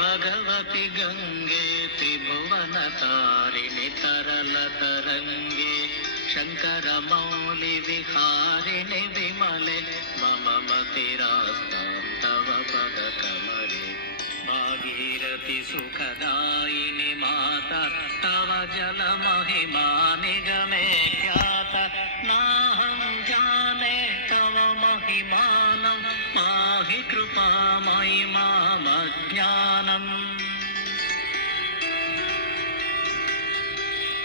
भगवति गंगे त्रिभुवनतारिणि तरलतरंगे शंकरमौलि विहारिणि विमले मम मतिरास्तां तव पदकमले भागीरथि सुखदायिनि माता तव जलमहिमा निगमे ख्याता नाहं जाने तव महिमानं पाहि कृपामयि मामज्ञानम्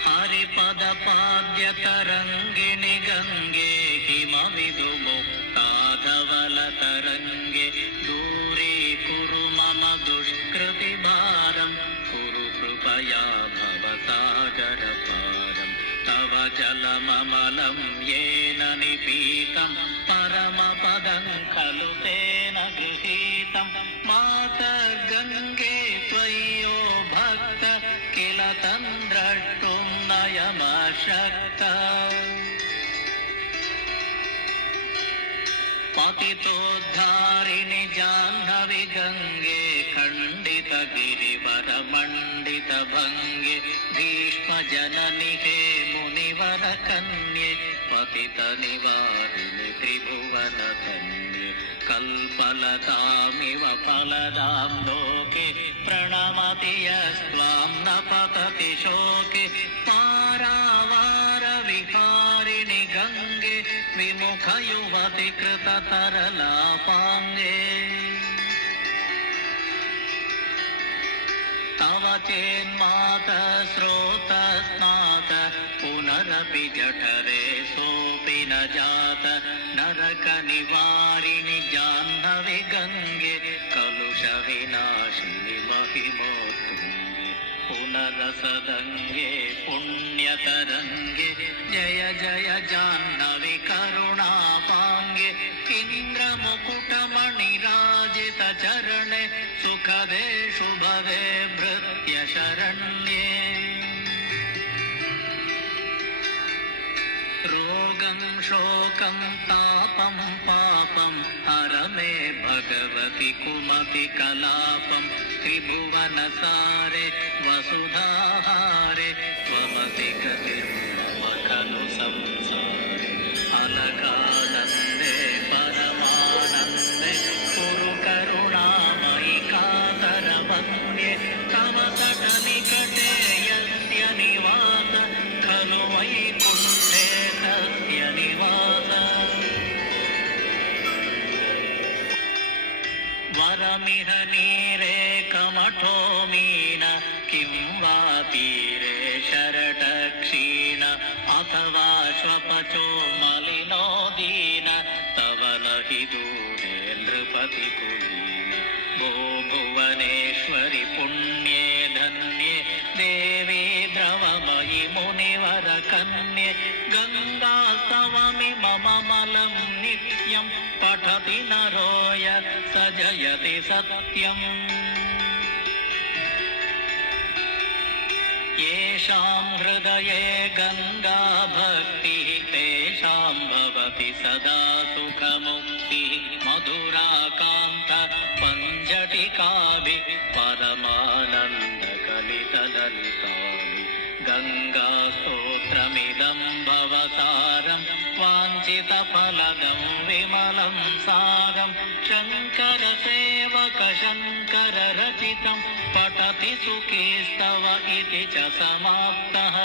हरिपदपाद्यतरङ्गिणि गङ्गे हिमविदुमुक्ताधवलतरङ्गे दूरीकुरु मम दुष्कृतिभारं कुरु कृपया भवसागरपारं तव जलममलं येन निपीतं परमपदं खलु तेन गृहीतं मातः गङ्गे त्वय्यो भक्त किल तं द्रष्टुं नयमशक्त पतितोद्धारिणि जाह्नवी गङ्गे खण्डितगिरिवरमण्डितभङ्गे भीष्मजननि हे मुनिवरकन्ये पतितनिवारिणि त्रिभुवनधन्ये कल्पलतामिव फलदां लोके प्रणमति यस्त्वां न पतति शोके पारावारविहारिणि गङ्गे विमुखयुवति कृततरलापाङ्गे तव चेन्मातः स्रोतस्नातः पुनरपि जठरे सोऽपि न जातः नरकनिवारिणि जाह्नवी गङ्गे कलुषविनाशिनि महिमोत्तुङ्गे पुनरसदङ्गे पुण्यतरङ्गे जय जय जाह्नवी करुणापाङ्गे इन्द्रमुकुटमणिराजितचरणे सुखदे शुभदे भृत्यशरण्ये रोगं शोकं तापं पापं हर मे भगवति कुमति कलापं त्रिभुवनसारे वसुधाहारे त्वमसि गतिर्मम खलु संसारे अलकानन्दे परमानन्दे कुरु करुणामयि कातरवन्द्ये तव तटनिकटे यस्य निवास खलु वैकुण्ठे तस्य निवास वरमिह नीरे कमठो मीन किं वा तीरे शरटक्षीण अथवा श्वपचो मलिनो दीन तव न हि दूरे नृपतिकुलीन भो भुवनेश्वरि पुण्ये धन्ये देवी द्रवमयि मुनिवरकन्ये गङ्गास्तवमिममलं नित्यं पठति नरो यः स जयति सत्यम् येषां हृदये गङ्गा भक्तिः तेषां भवति सदा सुखमुक्तिः मधुराकान्त पञ्जटिकाभिः परमानन्दकलितललिताभिः गङ्गास्तोत्रमिदं भवसारं वाञ्छितफलदं विमलं सारं शङ्करसेवक शङ्कररचितं पठति सुखीस्तव इति च समाप्तः।